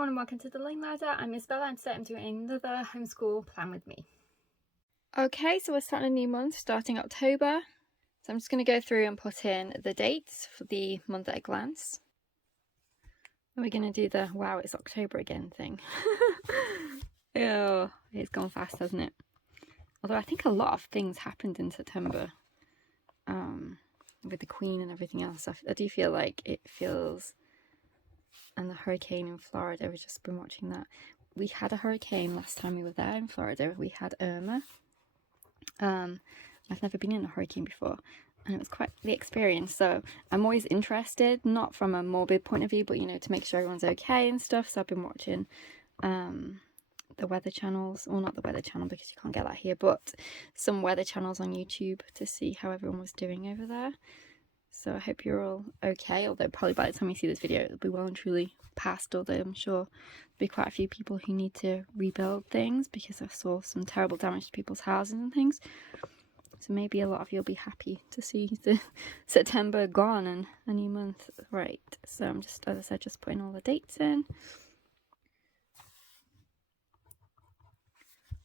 everyone and welcome to the Learning Ladder. I'm Isabella and today I'm doing another homeschool plan with me. Okay, so we're starting a new month starting October. So I'm just going to go through and put in the dates for the month at a glance. And we're going to do the wow, it's October again thing. Oh, it's gone fast, hasn't it? Although I think a lot of things happened in September with the Queen and everything else. I do feel like it feels... And the hurricane in Florida, we've just been watching that. We had a hurricane last time we were there in Florida. We had Irma. I've never been in a hurricane before, and it was quite the experience. So I'm always interested, not from a morbid point of view, but you know, to make sure everyone's okay and stuff. So I've been watching the weather channels, well, not the weather channel because you can't get that here, but some weather channels on YouTube to see how everyone was doing over there. So I hope you're all okay, although probably by the time you see this video it'll be well and truly past, although I'm sure there'll be quite a few people who need to rebuild things because I saw some terrible damage to people's houses and things. So maybe a lot of you will be happy to see the September gone and a new month. Right, so I'm just, as I said, just putting all the dates in.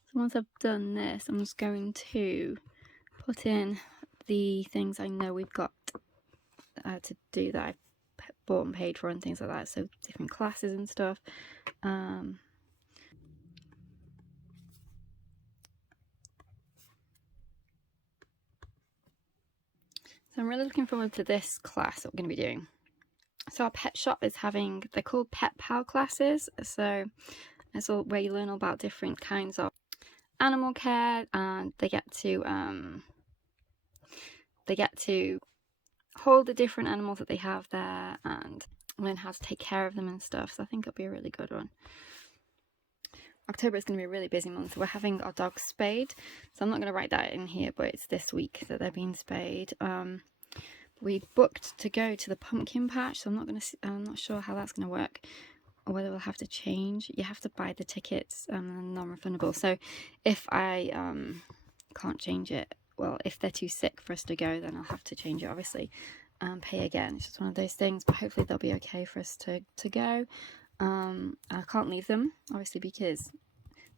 So once I've done this, I'm just going to put in the things I know we've got to do that I've bought and paid for and things like that, so different classes and stuff. So I'm really looking forward to this class that we're going to be doing. So our pet shop is having, they're called Pet Pal classes, so it's all where you learn all about different kinds of animal care, and they get to hold the different animals that they have there and learn how to take care of them and stuff. So I think it'll be a really good one. October is going to be a really busy month. We're having our dogs spayed, so I'm not going to write that in here, but it's this week that they're being spayed. We booked to go to the pumpkin patch, so I'm not sure how that's going to work, or whether we'll have to change. You have to buy the tickets and non-refundable. So if I can't change it, well, if they're too sick for us to go, then I'll have to change it, obviously, and pay again. It's just one of those things, but hopefully they'll be okay for us to go. I can't leave them, obviously, because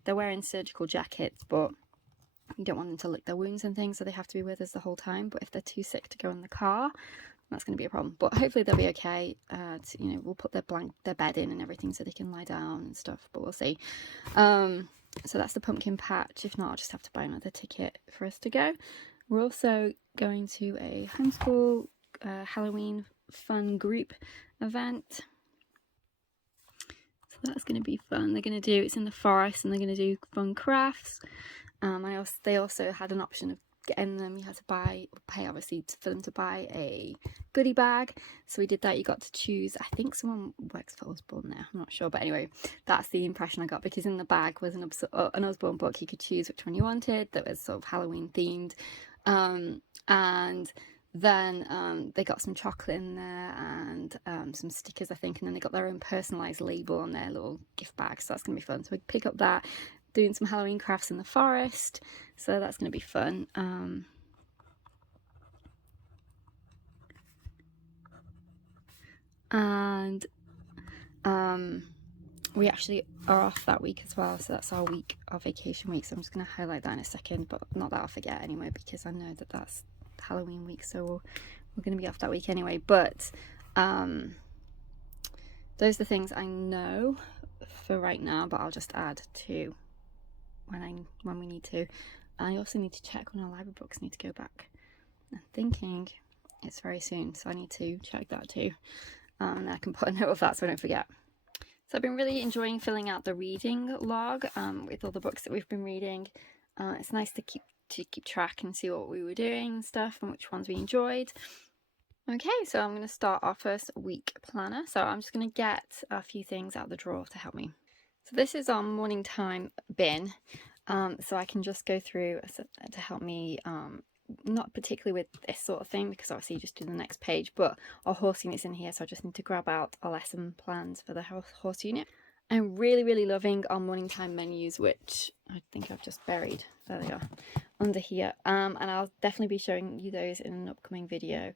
they're wearing surgical jackets, but you don't want them to lick their wounds and things, so they have to be with us the whole time. But if they're too sick to go in the car, that's going to be a problem. But hopefully they'll be okay. You know, we'll put their bed in and everything so they can lie down and stuff, but we'll see. So that's the pumpkin patch. If not, I'll just have to buy another ticket for us to go. We're also going to a homeschool Halloween fun group event. So that's going to be fun. They're going to do, it's in the forest, and they're going to do fun crafts. They also had an option of getting them, you had to pay obviously for them to buy a goodie bag, so we did that. You got to choose, I think someone works for Osborne there, I'm not sure, but anyway, that's the impression I got, because in the bag was an Osborne book. You could choose which one you wanted that was sort of Halloween themed, and then they got some chocolate in there and some stickers, I think, and then they got their own personalised label on their little gift bag, so that's going to be fun. So we pick up that, doing some Halloween crafts in the forest, so that's going to be fun. We actually are off that week as well, so that's our week, our vacation week, so I'm just going to highlight that in a second, but not that I'll forget anyway, because I know that that's Halloween week, so we're going to be off that week anyway. But those are the things I know for right now, but I'll just add to when we need to. I also need to check when our library books need to go back. I'm thinking it's very soon, so I need to check that too, and I can put a note of that so I don't forget. So I've been really enjoying filling out the reading log with all the books that we've been reading. It's nice to keep track and see what we were doing and stuff, and which ones we enjoyed. Okay, so I'm going to start our first week planner. So I'm just going to get a few things out of the drawer to help me. So this is our morning time bin, so I can just go through to help me, not particularly with this sort of thing, because obviously you just do the next page, but our horse unit's in here, so I just need to grab out our lesson plans for the horse unit. I'm really loving our morning time menus, which I think I've just buried. There they are, under here, and I'll definitely be showing you those in an upcoming video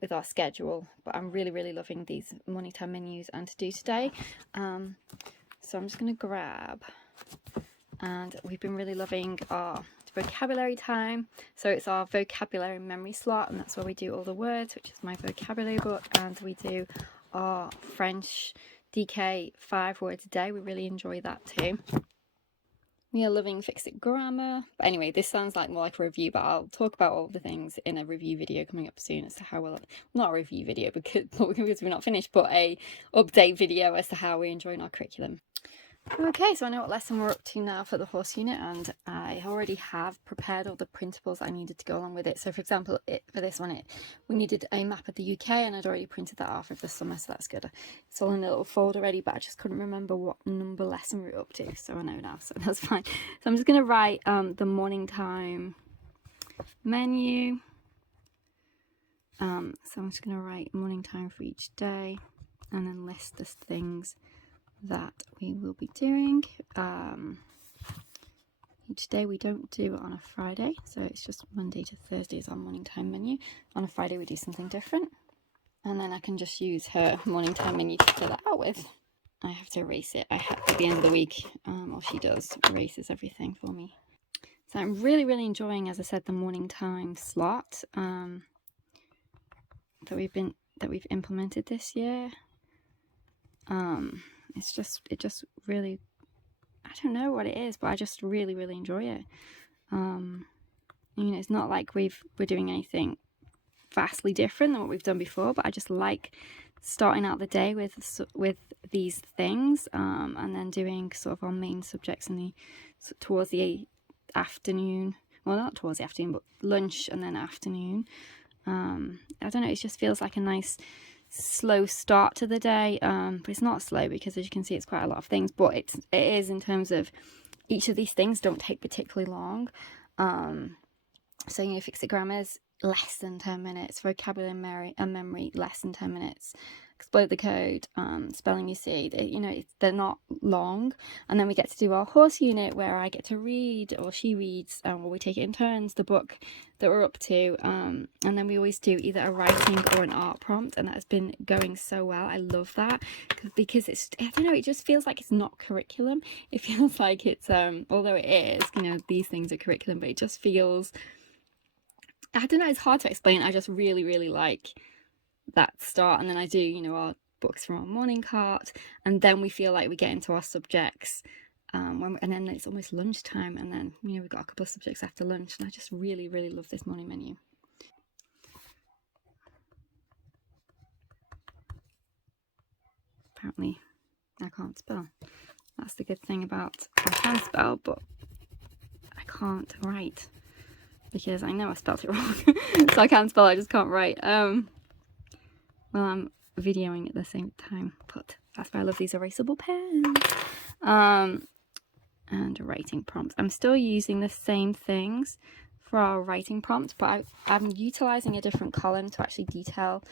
with our schedule. But I'm really loving these morning time menus and to do today. So I'm just going to grab, and we've been really loving our vocabulary time. So it's our vocabulary memory slot, and that's where we do all the words, which is my vocabulary book, and we do our French DK 5 words a day. We really enjoy that too. We are loving Fix It Grammar. But anyway, this sounds like more like a review, but I'll talk about all the things in a review video coming up soon as to how well, not a review video because we're not finished, but a update video as to how we're enjoying our curriculum. Okay, so I know what lesson we're up to now for the horse unit, and I already have prepared all the printables I needed to go along with it. So for example, for this one, we needed a map of the UK, and I'd already printed that off of the summer, so that's good. It's all in a little folder already, but I just couldn't remember what number lesson we were up to, so I know now, so that's fine. So I'm just going to write the morning time menu. So I'm just going to write morning time for each day, and then list the things that we will be doing. Each day we don't do it on a Friday, so it's just Monday to Thursday is our morning time menu. On a Friday we do something different, and then I can just use her morning time menu to fill it out with. I have to erase it. I have at the end of the week, or she does, erases everything for me. So I'm really enjoying, as I said, the morning time slot that we've implemented this year. It just really, I don't know what it is, but I just really enjoy it. It's not like we're doing anything vastly different than what we've done before, but I just like starting out the day with these things, and then doing sort of our main subjects towards the afternoon. Well, not towards the afternoon, but lunch and then afternoon. I don't know, it just feels like a nice slow start to the day, but it's not slow because, as you can see, it's quite a lot of things, but it is in terms of each of these things don't take particularly long. So Fix It Grammar's less than 10 minutes, vocabulary and memory less than 10 minutes, Explode the Code, Spelling You See, they're not long. And then we get to do our horse unit where I get to read, or she reads, or we take it in turns, the book that we're up to, and then we always do either a writing or an art prompt, and that has been going so well. I love that because I don't know, it just feels like it's not curriculum. It feels like it's although it is, these things are curriculum, but it just feels, I don't know, it's hard to explain. I just really like that start, and then I do our books from our morning cart, and then we feel like we get into our subjects, and then it's almost lunchtime, and then we've got a couple of subjects after lunch, and I just really love this morning menu. Apparently I can't spell. That's the good thing about I can spell, but I can't write because I know I spelled it wrong. So I can spell, I just can't write. Well, I'm videoing at the same time, but that's why I love these erasable pens. And writing prompts. I'm still using the same things for our writing prompts, but I'm utilizing a different column to actually detail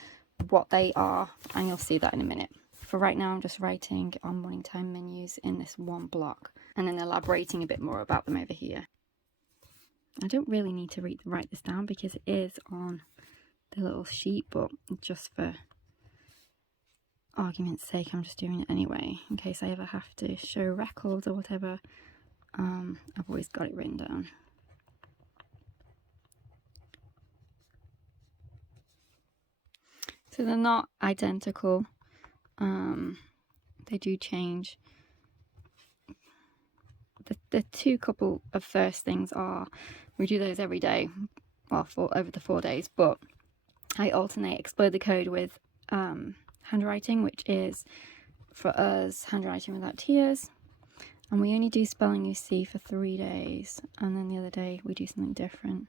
what they are, and you'll see that in a minute. For right now, I'm just writing on morning time menus in this one block, and then elaborating a bit more about them over here. I don't really need to write this down because it is on the little sheet, but just for argument's sake, I'm just doing it anyway, in case I ever have to show records or whatever. I've always got it written down. So they're not identical. They do change. The two couple of first things are, we do those every day, well, over the 4 days, but I alternate Explode the Code with handwriting, which is for us handwriting without tears, and we only do Spelling You See for 3 days, and then the other day we do something different,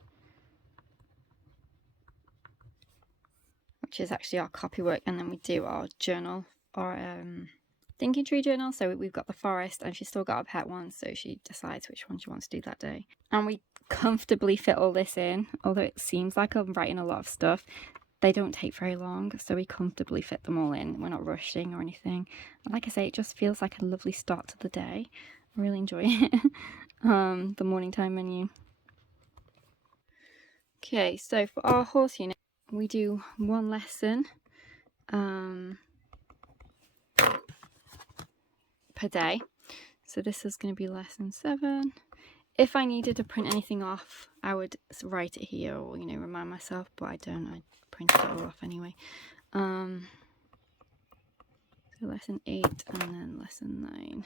which is actually our copywork, and then we do our journal, our thinking tree journal. So we've got the forest, and she's still got a pet one, so she decides which one she wants to do that day, and we comfortably fit all this in. Although it seems like I'm writing a lot of stuff, they don't take very long, so we comfortably fit them all in. We're not rushing or anything. And like I say, it just feels like a lovely start to the day. I really enjoy it. The morning time menu. Okay, so for our horse unit, we do one lesson per day, So this is going to be lesson 7. If I needed to print anything off, I would write it here or, you know, remind myself, but I don't. I printed it all off anyway. So lesson 8 and then lesson 9.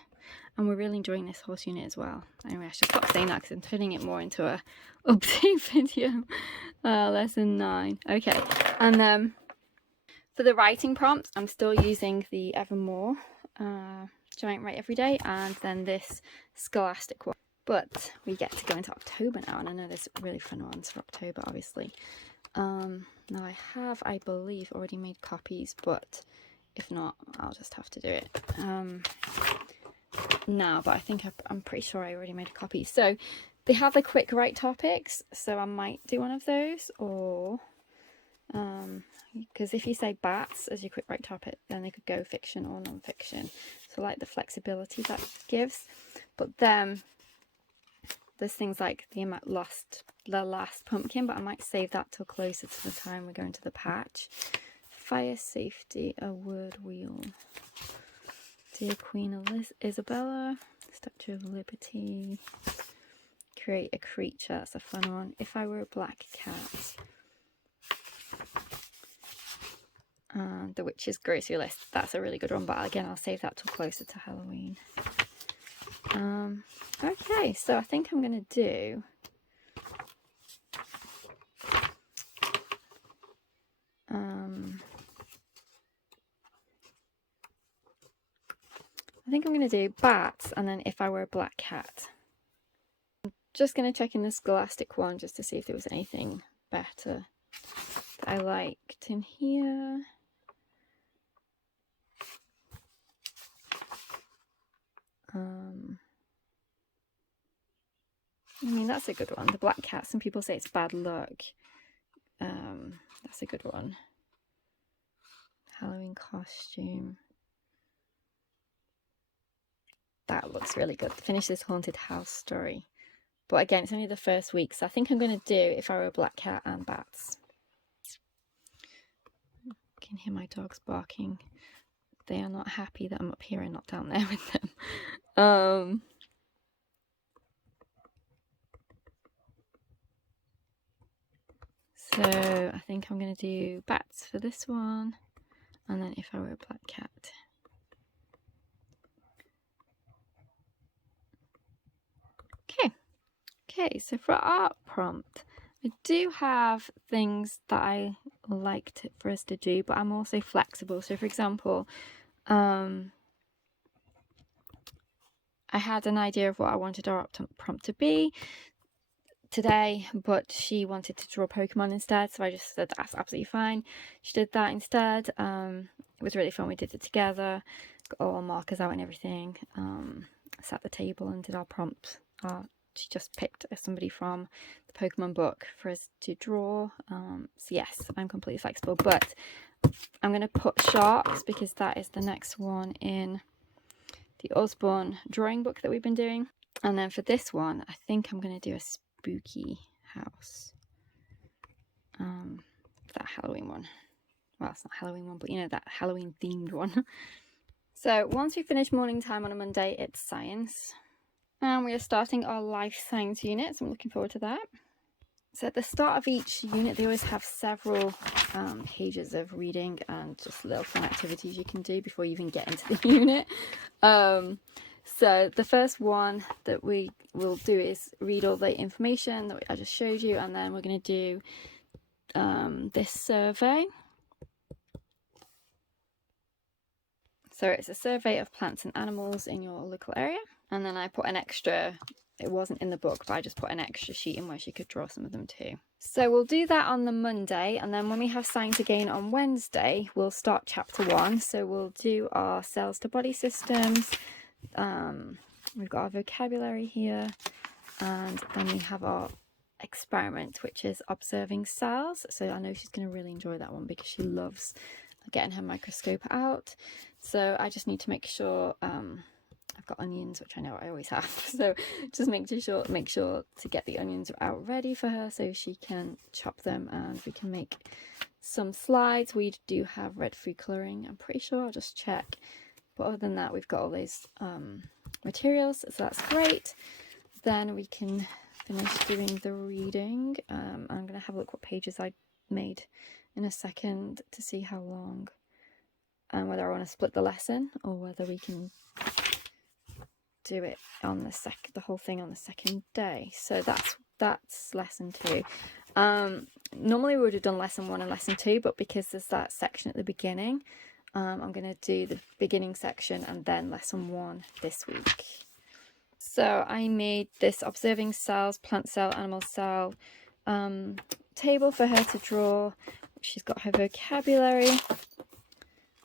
And we're really enjoying this horse unit as well. Anyway, I should stop saying that because I'm turning it more into a update video. Lesson 9. Okay, and then for the writing prompts, I'm still using the Evermore Giant Write Every Day and then this Scholastic one. But we get to go into October now, and I know there's really fun ones for October, obviously. Now I have, I believe, already made copies, but if not, I'll just have to do it now. But I think I'm pretty sure I already made a copy. So they have the quick write topics, so I might do one of those, or because if you say bats as your quick write topic, then they could go fiction or non-fiction. So like the flexibility that gives. But then there's things like the last pumpkin, but I might save that till closer to the time we go into the patch. Fire safety, a word wheel. Dear Queen Isabella, Statue of Liberty. Create a creature, that's a fun one. If I were a black cat. The Witch's Grocery List, that's a really good one, but again, I'll save that till closer to Halloween. Okay, so I think I'm going to do bats and then If I Were a Black Cat. I'm just going to check in the Scholastic one just to see if there was anything better that I liked in here. I mean, that's a good one. The Black Cat, some people say it's bad luck. That's a good one. Halloween costume. That looks really good. Finish this haunted house story. But again, it's only the first week, so I think I'm going to do If I Were a Black Cat and bats. You can hear my dogs barking. They are not happy that I'm up here and not down there with them. So I think I'm going to do bats for this one, and then If I Were a Black Cat. Okay, so for our art prompt, I do have things that I liked for us to do, but I'm also flexible. So for example, I had an idea of what I wanted our art prompt to be today, but she wanted to draw Pokemon instead, so I just said that's absolutely fine. She did that instead. It was really fun. We did it together, got all our markers out and everything. Sat at the table and did our prompts. She just picked somebody from the Pokemon book for us to draw. So yes, I'm completely flexible, but I'm going to put sharks because that is the next one in the Osborne drawing book that we've been doing. And then for this one, I think I'm going to do a spooky house. That Halloween one. Well, it's not Halloween one, but you know, that Halloween themed one. So once we finish morning time on a Monday, it's science. And we are starting our life science unit, so I'm looking forward to that. So at the start of each unit, they always have several pages of reading and just little fun activities you can do before you even get into the unit. So the first one that we will do is read all the information that I just showed you, and then we're going to do this survey. So it's a survey of plants and animals in your local area. And then I put an extra, it wasn't in the book, but I just put an extra sheet in where she could draw some of them too. So we'll do that on the Monday, and then when we have science again on Wednesday, we'll start chapter 1. So we'll do our cells to body systems. We've got our vocabulary here, and then we have our experiment, which is observing cells. So I know she's going to really enjoy that one because she loves getting her microscope out. So I just need to make sure I've got onions, which I know I always have, so just make sure to get the onions out ready for her so she can chop them, and we can make some slides. We do have red food colouring, I'm pretty sure. I'll just check, but other than that, we've got all those materials, so that's great. Then we can finish doing the reading. I'm going to have a look what pages I made in a second to see how long, and whether I want to split the lesson or whether we can do it on the whole thing on the second day. So that's lesson 2. Normally we would have done lesson 1 and lesson 2, but because there's that section at the beginning, I'm going to do the beginning section and then lesson 1 this week. So I made this observing cells, plant cell, animal cell table for her to draw. She's got her vocabulary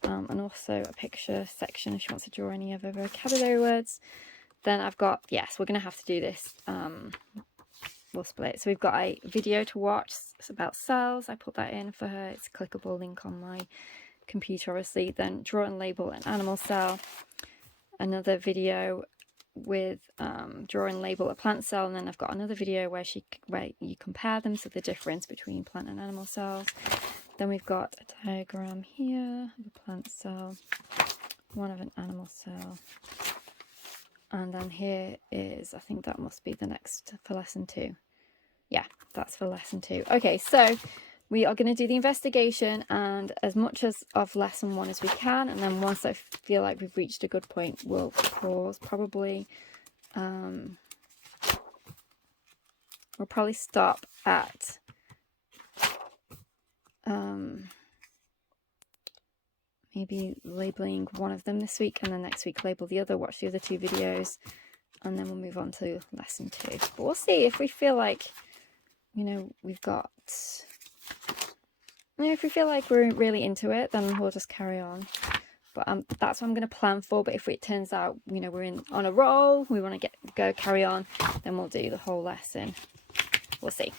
and also a picture section if she wants to draw any of her vocabulary words. Then I've got, yes, we're going to have to do this. We'll split. So we've got a video to watch. It's about cells. I put that in for her. It's a clickable link on my computer, obviously. Then draw and label an animal cell. Another video with draw and label a plant cell. And then I've got another video where you compare them, so the difference between plant and animal cells. Then we've got a diagram here of a plant cell, one of an animal cell. And then here is, I think that must be the next for lesson 2. Yeah, that's for lesson 2. Okay, so we are going to do the investigation and as much of lesson 1 as we can. And then once I feel like we've reached a good point, we'll pause probably. We'll probably stop at maybe labeling one of them this week, and then next week label the other, watch the other 2 videos, and then we'll move on to lesson 2. But we'll see if we feel like, we've got, if we feel like we're really into it, then we'll just carry on. But that's what I'm going to plan for. But if it turns out, we're on a roll, we want to carry on, then we'll do the whole lesson. We'll see.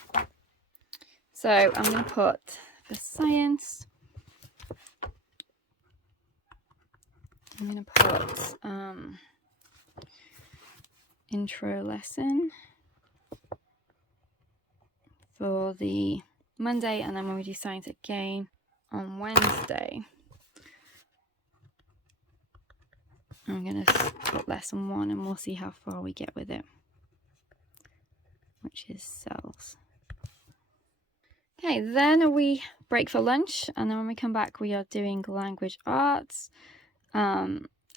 So I'm going to put for science, I'm going to put intro lesson for the Monday, and then when we do science again on Wednesday, I'm going to put lesson 1 and we'll see how far we get with it, which is cells. Okay, then we break for lunch, and then when we come back we are doing language arts.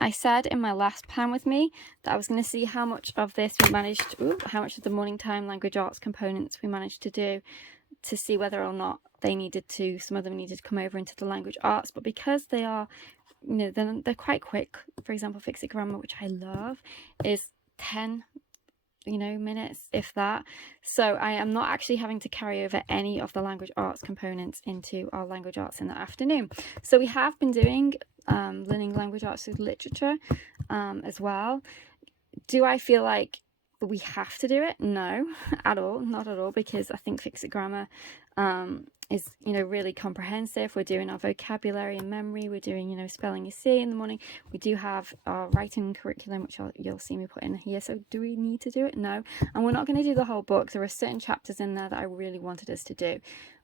I said in my last plan with me that I was going to see how much of this we managed, how much of the morning time language arts components we managed to do, to see whether or not some of them needed to come over into the language arts. But because they are, they're quite quick. For example, Fix It Grammar, which I love, is 10 minutes, if that. So I am not actually having to carry over any of the language arts components into our language arts in the afternoon. So we have been doing learning language arts with literature as well. Do I feel like we have to do it? No, at all, not at all, because I think Fix It Grammar is really comprehensive. We're doing our vocabulary and memory, we're doing spelling you see in the morning. We do have our writing curriculum, which you'll see me put in here. So do we need to do it? No. And we're not going to do the whole book. There are certain chapters in there that I really wanted us to do,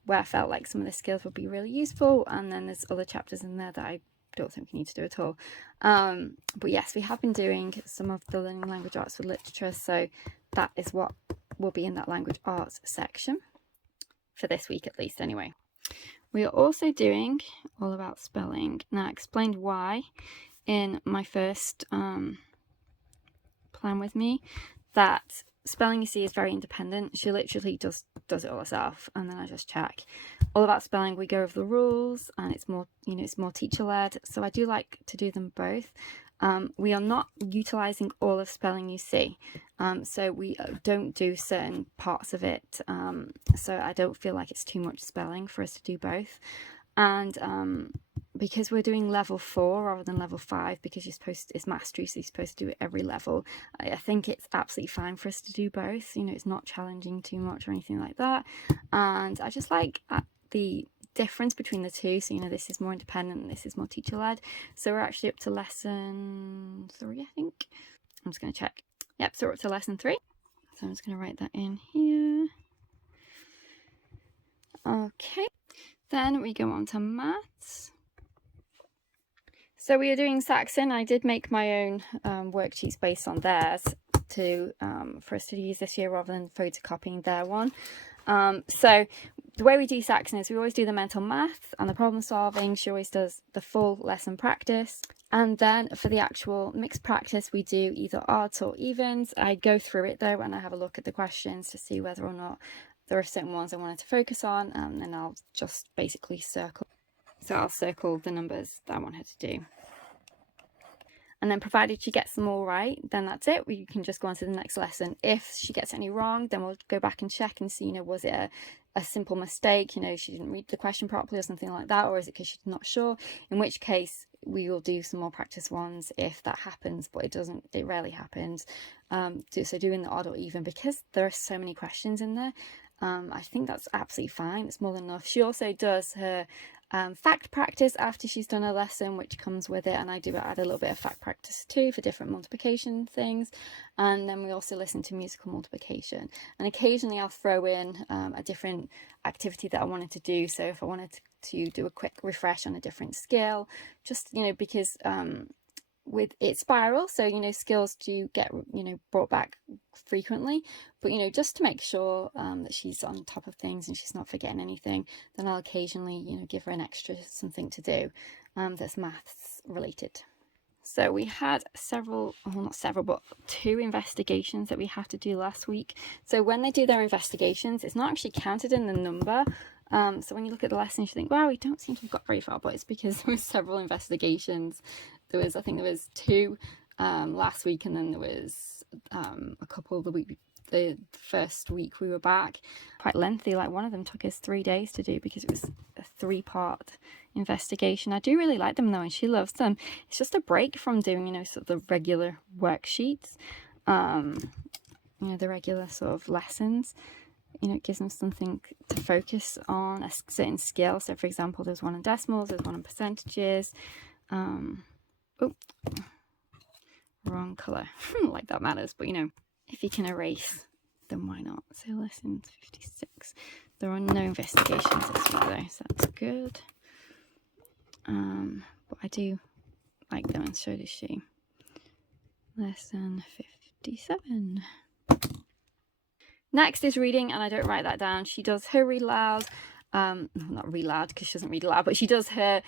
where I felt like some of the skills would be really useful, and then there's other chapters in there that I don't think we need to do at all. But yes, we have been doing some of the learning language arts with literature, so that is what will be in that language arts section for this week, at least anyway. We are also doing all about spelling. Now I explained why in my first plan with me, that spelling you see is very independent. She literally does it all herself, and then I just check. All about spelling, we go over the rules, and it's more it's more teacher led, so I do like to do them both. We are not utilizing all of spelling you see, so we don't do certain parts of it, so I don't feel like it's too much spelling for us to do both. And because we're doing level 4 rather than level 5, because it's mastery, so you're supposed to do it every level, I think it's absolutely fine for us to do both. It's not challenging too much or anything like that. And I just like the difference between the two. So this is more independent and this is more teacher led. So we're actually up to lesson 3, I think. I'm just going to check. Yep, so we're up to lesson 3. So I'm just going to write that in here. Okay, then we go on to maths. So we are doing Saxon. I did make my own worksheets based on theirs for us to use this year rather than photocopying their one. So the way we do Saxon is we always do the mental math and the problem solving. She always does the full lesson practice. And then for the actual mixed practice, we do either odds or evens. I go through it though and I have a look at the questions to see whether or not there are certain ones I wanted to focus on, and then I'll just basically circle. So I'll circle the numbers that I want her to do. And then provided she gets them all right, then that's it. We can just go on to the next lesson. If she gets any wrong, then we'll go back and check and see, was it a simple mistake? She didn't read the question properly or something like that, or is it because she's not sure? In which case, we will do some more practice ones if that happens, but it rarely happens. So doing the odd or even, because there are so many questions in there, I think that's absolutely fine. It's more than enough. She also does her fact practice after she's done a lesson, which comes with it, and I do add a little bit of fact practice too for different multiplication things. And then we also listen to musical multiplication, and occasionally I'll throw in a different activity that I wanted to do. So if I wanted to do a quick refresh on a different skill, just because with its spiral, so skills do get brought back frequently, but just to make sure that she's on top of things and she's not forgetting anything, then I'll occasionally give her an extra something to do that's maths related. So we had two investigations that we had to do last week. So when they do their investigations, it's not actually counted in the number. So when you look at the lesson, you think, wow, we don't seem to have got very far, but it's because there were several investigations. I think there was two last week, and then there was a couple the first week we were back. Quite lengthy, like one of them took us 3 days to do because it was a 3-part investigation. I do really like them though, and she loves them. It's just a break from doing sort of the regular worksheets, the regular sort of lessons. It gives them something to focus on, a certain skill. So for example, there's one on decimals, there's one on percentages. Wrong colour. Like that matters, but if you can erase, then why not? So lesson 56. There are no investigations this week though, so that's good. But I do like them, and so does she. Lesson 57. Next is reading, and I don't write that down. She does her read aloud. Not read loud because she doesn't read aloud, but she does her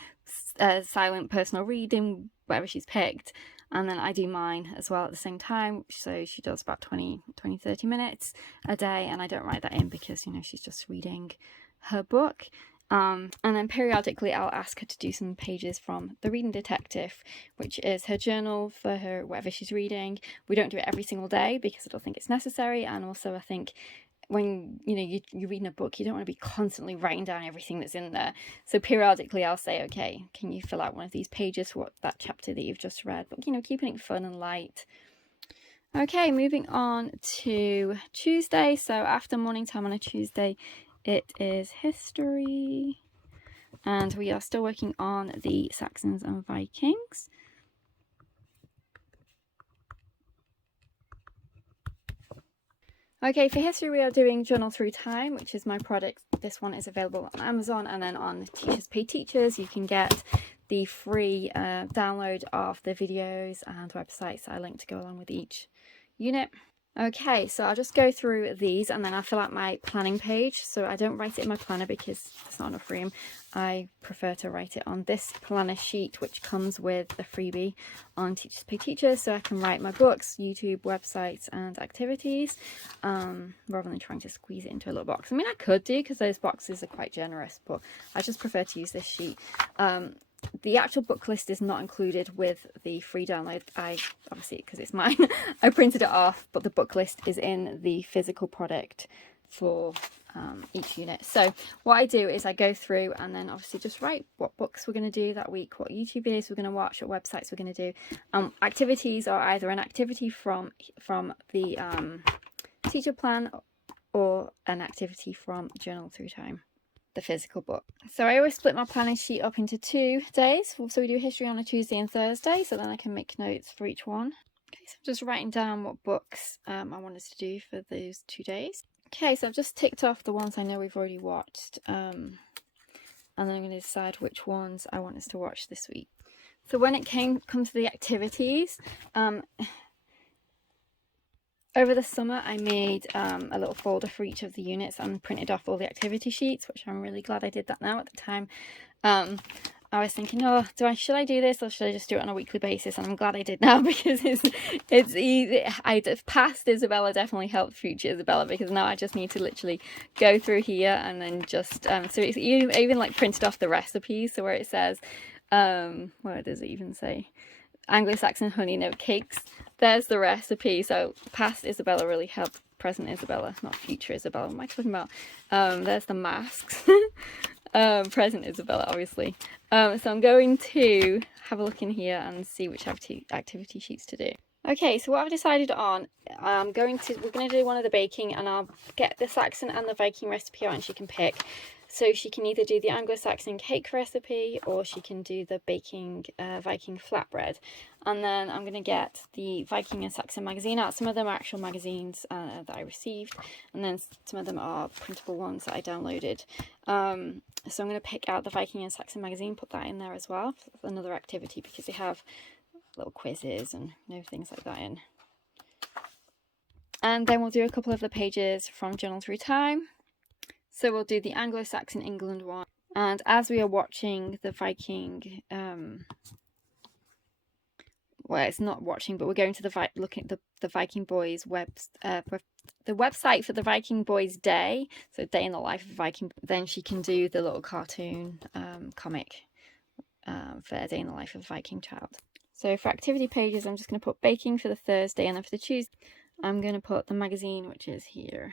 silent personal reading, whatever she's picked, and then I do mine as well at the same time. So she does about 20-30 minutes a day, and I don't write that in because she's just reading her book. And then periodically I'll ask her to do some pages from The Reading Detective, which is her journal for her whatever she's reading. We don't do it every single day because I don't think it's necessary, and also I think when you're reading a book, you don't want to be constantly writing down everything that's in there. So periodically I'll say, okay, can you fill out one of these pages for that chapter that you've just read, but keeping it fun and light. Okay, moving on to Tuesday. So after morning time on a Tuesday, it is history, and we are still working on the Saxons and Vikings. Okay, for history we are doing Journal Through Time, which is my product. This one is available on Amazon, and then on Teachers Pay Teachers you can get the free download of the videos and websites I link to go along with each unit. Okay, so I'll just go through these and then I'll fill out my planning page. So I don't write it in my planner because there's not enough room. I prefer to write it on this planner sheet, which comes with the freebie on Teachers Pay Teachers, so I can write my books, YouTube, websites and activities, rather than trying to squeeze it into a little box. I mean, I could do because those boxes are quite generous, but I just prefer to use this sheet. The actual book list is not included with the free download. I obviously, because it's mine, I printed it off, but the book list is in the physical product for each unit. So what I do is I go through and then obviously just write what books we're going to do that week, what YouTube videos we're going to watch, what websites we're going to do. Activities are either an activity from the teacher plan or an activity from Journal Through Time, the physical book. So I always split my planning sheet up into 2 days. So we do history on a Tuesday and Thursday, so then I can make notes for each one. Okay, so I'm just writing down what books I want us to do for those 2 days. Okay, so I've just ticked off the ones I know we've already watched, and then I'm going to decide which ones I want us to watch this week. So when it comes to the activities, over the summer I made a little folder for each of the units and printed off all the activity sheets, which I'm really glad I did that now. At the time, I was thinking, oh, should I do this or should I just do it on a weekly basis? And I'm glad I did now, because it's easy. Past Isabella definitely helped future Isabella, because now I just need to literally go through here and then just so it's even like printed off the recipes. So where it says, where does it even say? Anglo-Saxon honey note cakes. There's the recipe. So past Isabella really helped present Isabella, not future Isabella. What am I talking about? There's the masks. Present Isabella, obviously. So I'm going to have a look in here and see which activity sheets to do. Okay, so what I've decided on, we're going to do one of the baking, and I'll get the Saxon and the Viking recipe out and she can pick. So she can either do the Anglo-Saxon cake recipe or she can do the baking Viking flatbread. And then I'm going to get the Viking and Saxon magazine out. Some of them are actual magazines that I received, and then some of them are printable ones that I downloaded. So I'm going to pick out the Viking and Saxon magazine, put that in there as well. Another activity, because they have little quizzes and things like that in. And then we'll do a couple of the pages from Journal Through Time. So we'll do the Anglo-Saxon England one. And as we are watching the Viking, well, it's not watching, but we're going to looking at the Viking Boys the website for the Viking Boys Day, so Day in the Life of a Viking. Then she can do the little cartoon comic for a Day in the Life of a Viking child. So for activity pages, I'm just going to put baking for the Thursday, and then for the Tuesday, I'm going to put the magazine, which is here.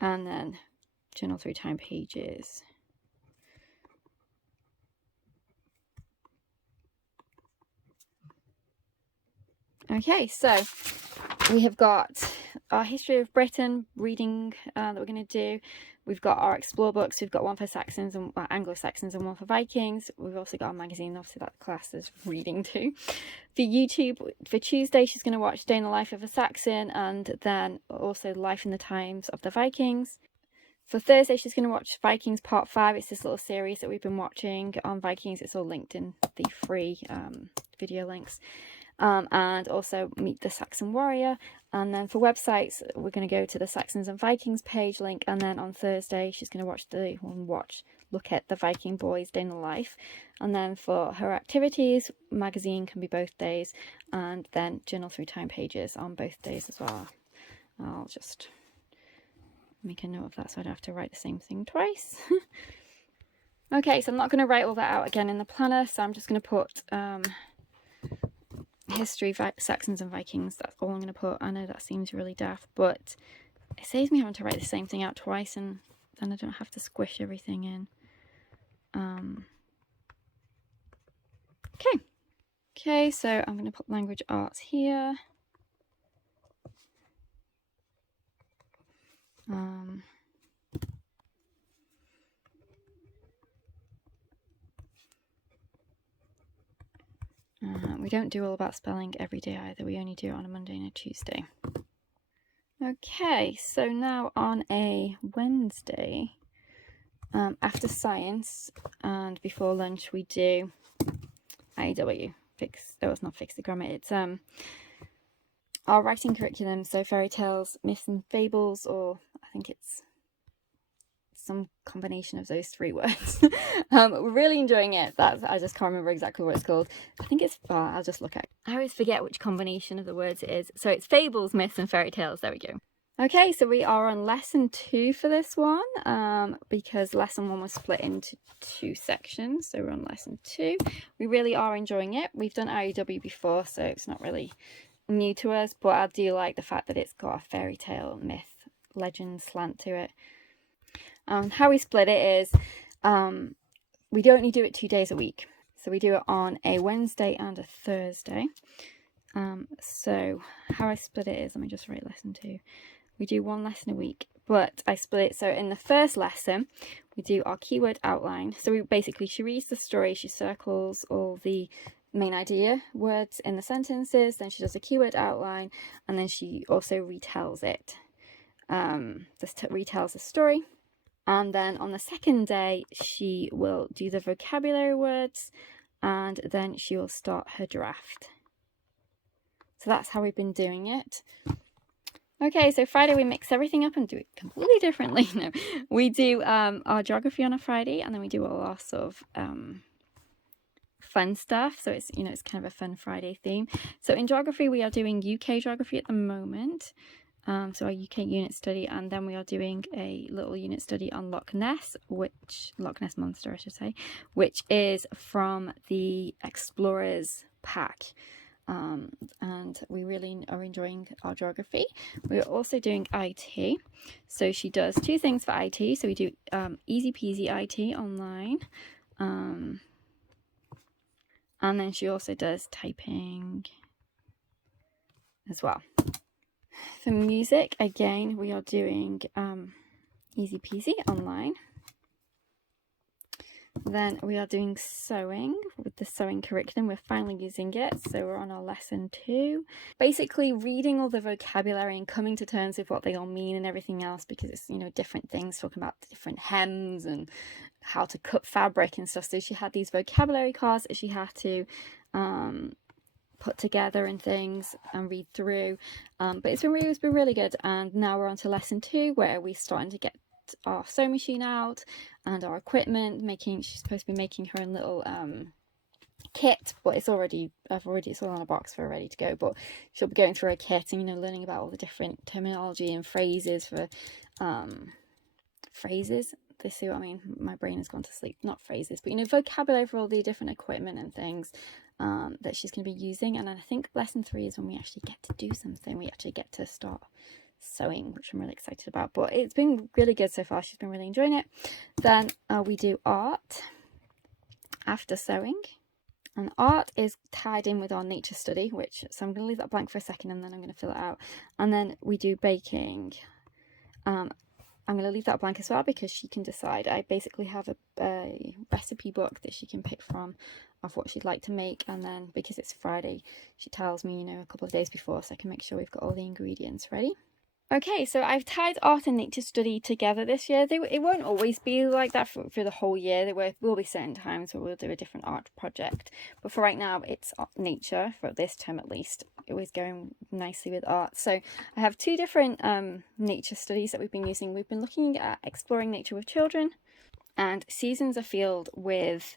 And then Journal Through Time pages. Okay, so we have got our History of Britain reading that we're going to do. We've got our Explore books. We've got one for Saxons and Anglo-Saxons and one for Vikings. We've also got a magazine, obviously that class is reading too. For YouTube, for Tuesday, she's going to watch Day in the Life of a Saxon, and then also Life in the Times of the Vikings. For Thursday, she's going to watch Vikings Part 5. It's this little series that we've been watching on Vikings. It's all linked in the free video links. And also Meet the Saxon Warrior. And then for websites, we're going to go to the Saxons and Vikings page link. And then on Thursday, she's going to look at the Viking Boys Day in the Life. And then for her activities, magazine can be both days. And then Journal Through Time pages on both days as well. I'll just make a note of that so I don't have to write the same thing twice. Okay, so I'm not going to write all that out again in the planner, so I'm just going to put History, Saxons and Vikings. That's all I'm going to put. I know that seems really daft, but it saves me having to write the same thing out twice, and then I don't have to squish everything in. Okay, so I'm going to put language arts here. We don't do all about spelling every day either. We only do it on a Monday and a Tuesday. Okay, so now on a Wednesday, after science and before lunch, we do IW. It's not fix the grammar. It's our writing curriculum. So fairy tales, myths and fables, or I think it's some combination of those three words. We're really enjoying it. I just can't remember exactly what it's called. I think it's I'll just look at it. I always forget which combination of the words it is. So it's fables, myths and fairy tales. There we go. Okay, so we are on lesson 2 for this one, because lesson 1 was split into 2 sections. So we're on lesson 2. We really are enjoying it. We've done IEW before, so it's not really new to us, but I do like the fact that it's got a fairy tale, myth, legend slant to it. How we split it is we only do it 2 days a week. So we do it on a Wednesday and a Thursday. So how I split it is, let me just write lesson 2. We do 1 lesson a week, but I split it. So in the first lesson, we do our keyword outline. So she reads the story, she circles all the main idea words in the sentences, then she does a keyword outline, and then she also retells it. Retells the story. And then on the second day, she will do the vocabulary words, and then she will start her draft. So that's how we've been doing it. Okay, so Friday we mix everything up and do it completely differently. No, we do our geography on a Friday, and then we do all our sort of fun stuff. So it's, you know, it's kind of a fun Friday theme. So in geography, we are doing UK geography at the moment. So our UK unit study, and then we are doing a little unit study on Loch Ness Monster, I should say, which is from the Explorers pack. And we really are enjoying our geography. We're also doing IT. So she does 2 things for IT. So we do easy peasy IT online. And then she also does typing as well. For music, again, we are doing easy peasy online. Then we are doing sewing with the sewing curriculum. We're finally using it, so we're on our lesson 2. Basically reading all the vocabulary and coming to terms with what they all mean and everything else, because it's, you know, different things, talking about different hems and how to cut fabric and stuff. So she had these vocabulary cards that she had to put together and things and read through, but it's been really good. And now we're on to lesson 2, where we're starting to get our sewing machine out and our equipment. She's supposed to be making her own little kit, but it's all on a box for her, ready to go. But she'll be going through a kit and, you know, learning about all the different terminology and phrases for phrases. They see what I mean? My brain has gone to sleep. Not phrases, but, you know, vocabulary for all the different equipment and things that she's going to be using. And I think lesson 3 is when we actually get to do something. We actually get to start sewing, which I'm really excited about. But it's been really good so far. She's been really enjoying it. Then we do art after sewing. And art is tied in with our nature study, so I'm going to leave that blank for a second and then I'm going to fill it out. And then we do baking. I'm going to leave that blank as well because she can decide. I basically have a recipe book that she can pick from of what she'd like to make, and then because it's Friday, she tells me, you know, a couple of days before, so I can make sure we've got all the ingredients ready. Okay, so I've tied art and nature study together this year. It won't always be like that for the whole year. There will be certain times where we'll do a different art project. But for right now, it's nature, for this term at least. It was going nicely with art. So I have 2 different nature studies that we've been using. We've been looking at exploring nature with children and Seasons Afield with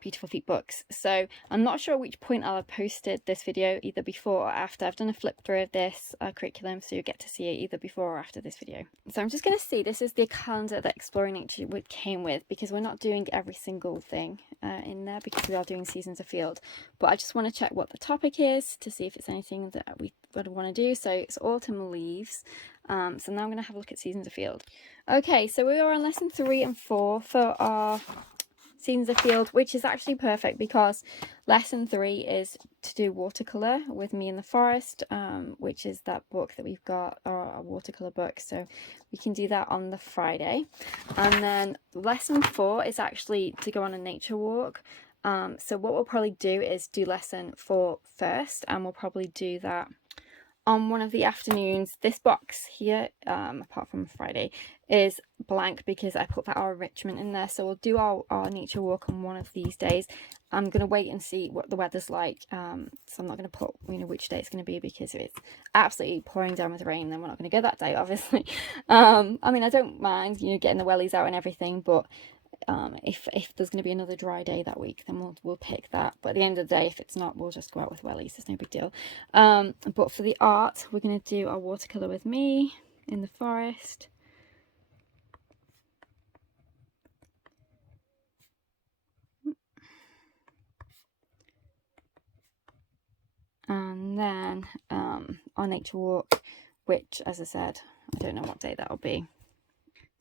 Beautiful Feet books. So I'm not sure at which point I'll have posted this video, either before or after. I've done a flip through of this curriculum, so you'll get to see it either before or after this video. So I'm just going to see, this is the calendar that Exploring Nature came with, because we're not doing every single thing in there, because we are doing Seasons Afield. But I just want to check what the topic is to see if it's anything that we would want to do. So it's autumn leaves. So now I'm going to have a look at Seasons Afield. Okay, so we are on lesson 3 and 4 for our Seasons Afield, which is actually perfect because lesson 3 is to do watercolour with Me in the Forest, which is that book that we've got, our watercolour book. So we can do that on the Friday. And then lesson 4 is actually to go on a nature walk. So what we'll probably do is do lesson 4 first, and we'll probably do that on one of the afternoons. This box here, apart from Friday, is blank because I put that our enrichment in there. So we'll do our nature walk on one of these days. I'm going to wait and see what the weather's like. So I'm not going to put, you know, which day it's going to be, because if it's absolutely pouring down with rain, then we're not going to go that day, obviously. I mean, I don't mind, you know, getting the wellies out and everything, but if there's going to be another dry day that week, then we'll pick that. But at the end of the day, if it's not, we'll just go out with wellies. It's no big deal. But for the art, we're going to do our watercolour with Me in the Forest. And then our nature walk, which, as I said, I don't know what day that'll be.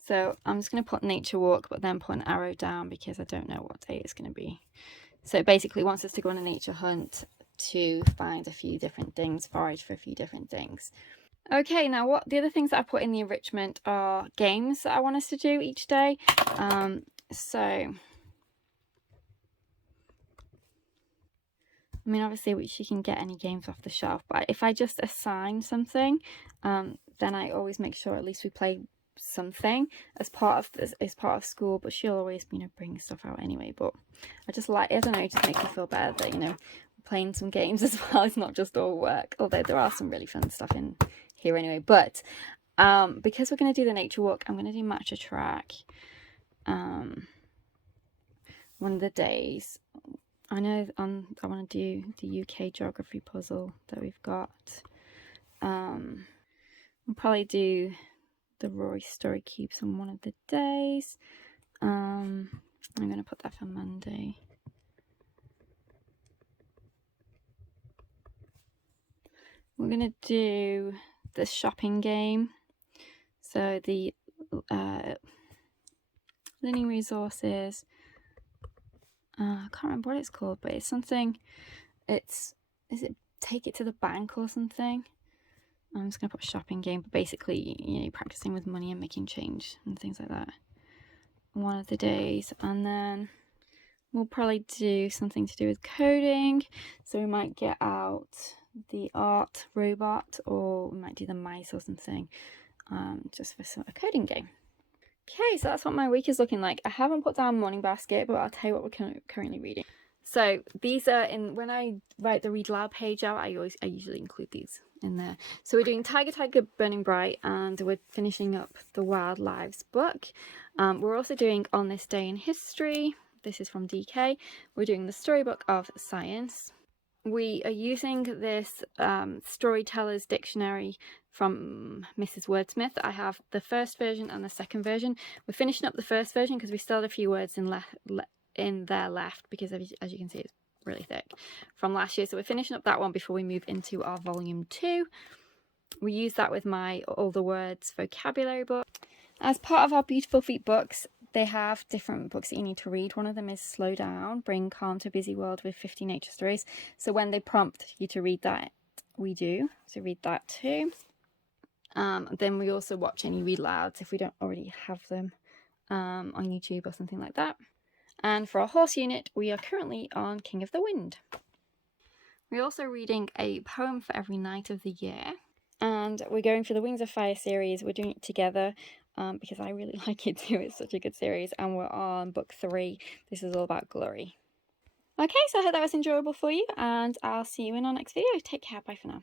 So I'm just going to put nature walk, but then put an arrow down because I don't know what day it's going to be. So it basically wants us to go on a nature hunt to find a few different things, forage for a few different things. Okay, now what the other things that I put in the enrichment are games that I want us to do each day. So I mean, obviously she can get any games off the shelf, but if I just assign something, then I always make sure at least we play something as part of this, as part of school, but she'll always, you know, bring stuff out anyway. But I just like, I don't know, it just makes me feel better that, you know, we're playing some games as well. It's not just all work, although there are some really fun stuff in here anyway. But because we're going to do the nature walk, I'm going to do match a track one of the days. I know I want to do the UK geography puzzle that we've got. We'll probably do the Rory Story Cubes on one of the days. I'm going to put that for Monday. We're going to do the shopping game. So the learning resources. I can't remember what it's called, but it's something. Is it take it to the bank or something? I'm just going to put shopping game, but basically, you know, practicing with money and making change and things like that. One of the days, and then we'll probably do something to do with coding. So we might get out the art robot, or we might do the mice or something, just for a coding game. Okay, so that's what my week is looking like. I haven't put down morning basket, but I'll tell you what we're currently reading. So these are in, when I write the read aloud page out, I usually include these in there. So we're doing Tiger Tiger Burning Bright, and we're finishing up the Wild Lives book. We're also doing On This Day in History. This is from DK. We're doing the Storybook of Science. We are using this Storyteller's Dictionary from Mrs. Wordsmith. I have the first version and the second version. We're finishing up the first version because we still have a few words in there left, because as you can see, it's really thick from last year. So we're finishing up that one before we move into our volume 2. We use that with my All the Words vocabulary book. As part of our Beautiful Feet books, they have different books that you need to read. One of them is Slow Down, Bring Calm to a Busy World with 50 Nature Stories. So when they prompt you to read that, we do. So read that too. Then we also watch any read louds if we don't already have them on YouTube or something like that. And for our horse unit, we are currently on King of the Wind. We're also reading a poem for every night of the year. And we're going for the Wings of Fire series. We're doing it together because I really like it too. It's such a good series. And we're on book 3. This is all about glory. Okay, so I hope that was enjoyable for you, and I'll see you in our next video. Take care. Bye for now.